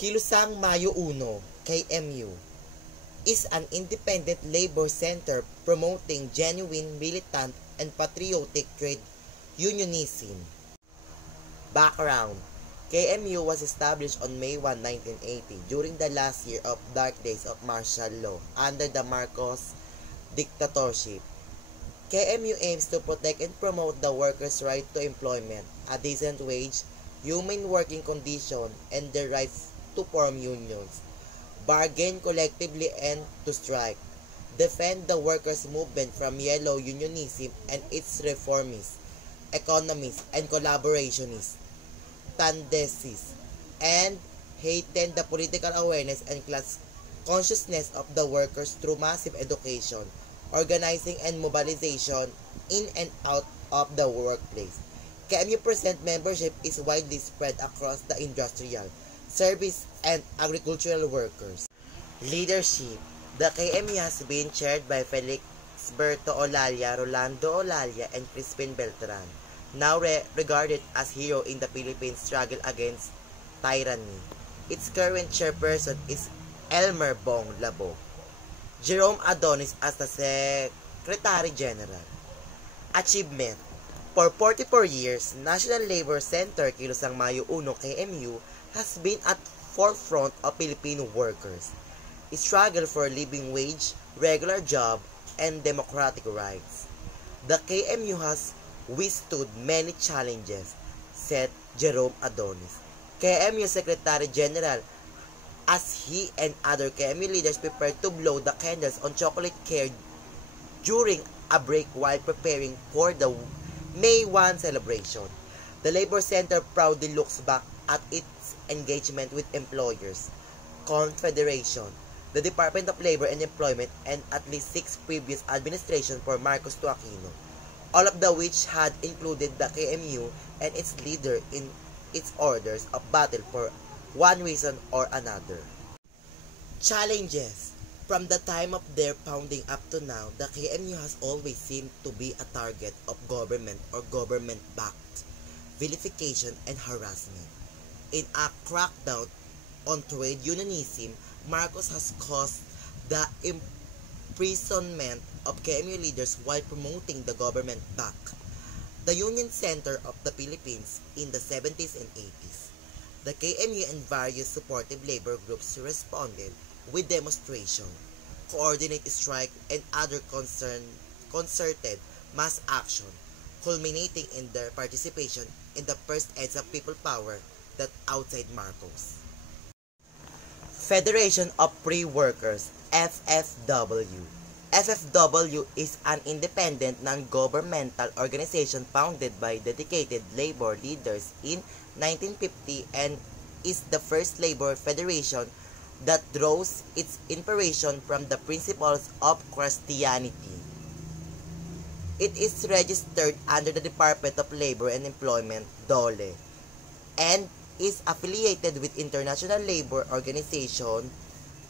Kilusang Mayo 1, KMU, is an independent labor center promoting genuine militant and patriotic trade unionism. Background: KMU was established on May 1, 1980 during the last year of dark days of martial law under the Marcos dictatorship. KMU aims to protect and promote the workers' right to employment, a decent wage, human working condition, and their rights to form unions, bargain collectively and to strike, defend the workers' movement from yellow unionism and its reformist, economist, and collaborationist tendencies, and heighten the political awareness and class consciousness of the workers through massive education, organizing, and mobilization in and out of the workplace. KMU present membership is widely spread across the industrial, service, and agricultural workers. Leadership: the KMU has been chaired by Felix Berto Olalia, Rolando Olalia, and Crispin Beltran, now regarded as hero in the Philippine struggle against tyranny. Its current chairperson is Elmer Bong Labo. Jerome Adonis as the Secretary General. Achievement: for 44 years, National Labor Center Kilusang Mayo 1 KMU has been at forefront of Filipino workers' struggle for a living wage, regular job, and democratic rights. The KMU has withstood many challenges, said Jerome Adonis, KMU Secretary General, as he and other KMU leaders prepared to blow the candles on chocolate cake during a break while preparing for the May 1 celebration. The Labor Center proudly looks back at its engagement with employers, Confederation, the Department of Labor and Employment, and at least 6 previous administrations for Marcos to Aquino, all of the which had included the KMU and its leader in its orders of battle for one reason or another. Challenges: from the time of their founding up to now, the KMU has always seemed to be a target of government or government-backed vilification and harassment. In a crackdown on trade unionism, Marcos has caused the imprisonment of KMU leaders while promoting the government back the Union Center of the Philippines in the 70s and 80s. The KMU and various supportive labor groups responded with demonstration, coordinated strike, and other concerted mass action, culminating in their participation in the first EDSA People Power that outside Marcos. Federation of Free Workers, FFW. FFW is an independent non-governmental organization founded by dedicated labor leaders in 1950 and is the first labor federation that draws its inspiration from the principles of Christianity. It is registered under the Department of Labor and Employment, DOLE, and is affiliated with International Labor Organization,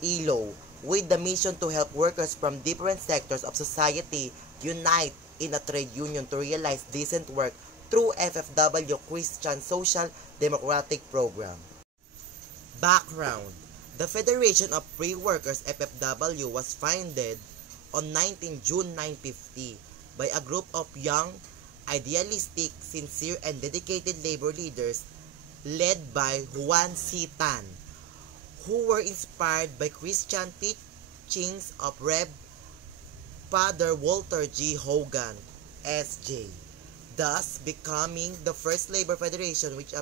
ILO, with the mission to help workers from different sectors of society unite in a trade union to realize decent work through FFW Christian Social Democratic Program. Background: the Federation of Free Workers FFW was founded on 19 June 1950 by a group of young, idealistic, sincere, and dedicated labor leaders led by Juan C. Tan, who were inspired by Christian teachings of Rev. Father Walter G. Hogan, S.J., thus becoming the first labor federation which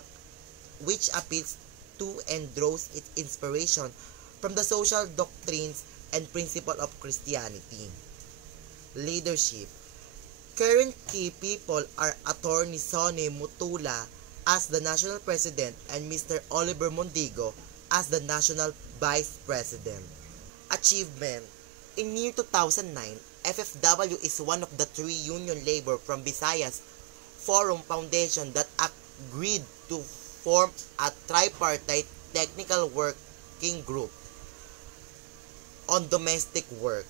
appeals to and draws its inspiration from the social doctrines and principles of Christianity. Leadership: current key people are Attorney Sonny Mutula as the National President and Mr. Oliver Mondigo as the National Vice President. Achievement: in year 2009, FFW is one of the 3 union labor from Visayas Forum Foundation that agreed to form a tripartite technical working group on domestic work.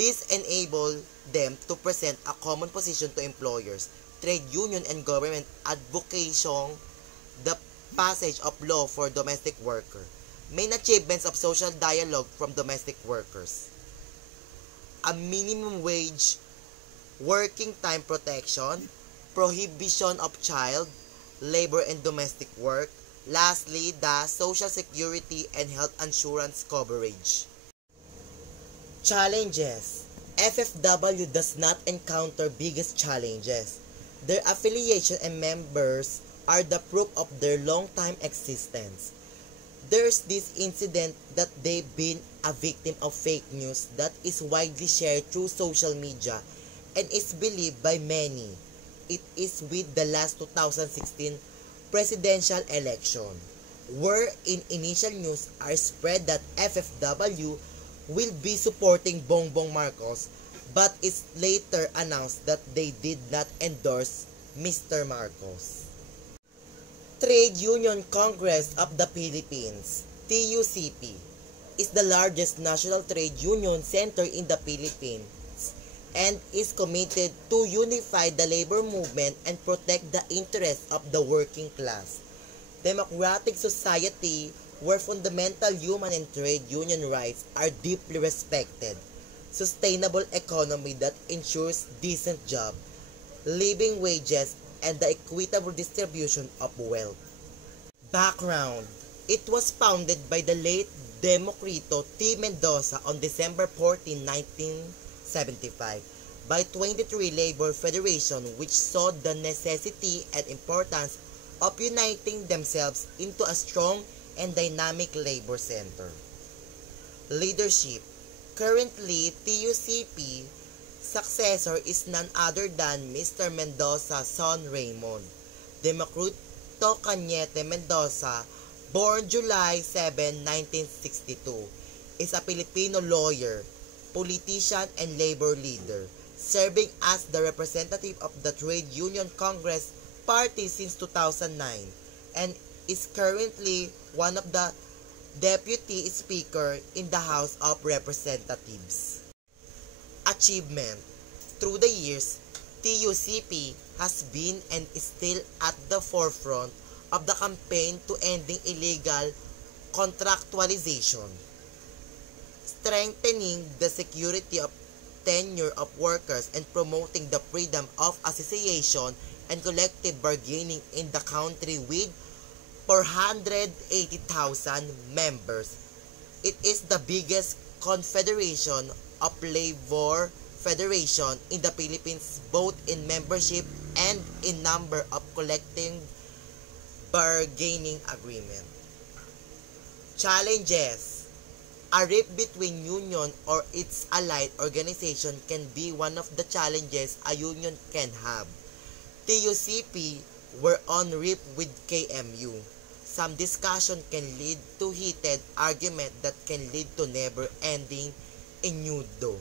This enabled them to present a common position to employers, trade union, and government advocating the passage of law for domestic worker. Main achievements of social dialogue from domestic workers. A minimum wage, working time protection, prohibition of child labor and domestic work. Lastly, the social security and health insurance coverage. Challenges. FFW does not encounter biggest challenges. Their affiliation and members are the proof of their long-time existence. There's this incident that they've been a victim of fake news that is widely shared through social media and is believed by many. It is with the last 2016 presidential election, wherein initial news are spread that FFW will be supporting Bongbong Marcos, but it's later announced that they did not endorse Mr. Marcos. Trade Union Congress of the Philippines, TUCP, is the largest national trade union center in the Philippines and is committed to unify the labor movement and protect the interests of the working class. Democratic society where fundamental human and trade union rights are deeply respected. Sustainable economy that ensures decent job, living wages, and the equitable distribution of wealth. Background. It was founded by the late Democrito T. Mendoza on December 14, 1975 by 23 labor federation which saw the necessity and importance of uniting themselves into a strong and dynamic labor center. Leadership. Currently, TUCP successor is none other than Mr. Mendoza's son Raymond Democrito Cañete Mendoza, born July 7, 1962, is a Filipino lawyer, politician, and labor leader, serving as the representative of the Trade Union Congress Party since 2009, and is currently one of the Deputy Speaker in the House of Representatives. Achievement. Through the years, TUCP has been and is still at the forefront of the campaign to ending illegal contractualization, strengthening the security of tenure of workers, and promoting the freedom of association and collective bargaining in the country with 480,000 members. It is the biggest confederation of labor federation in the Philippines, both in membership and in number of collective bargaining agreement. Challenges. A rift between union or its allied organization can be one of the challenges a union can have. TUCP were on rift with KMU. Some discussion can lead to heated argument that can lead to never-ending innuendo.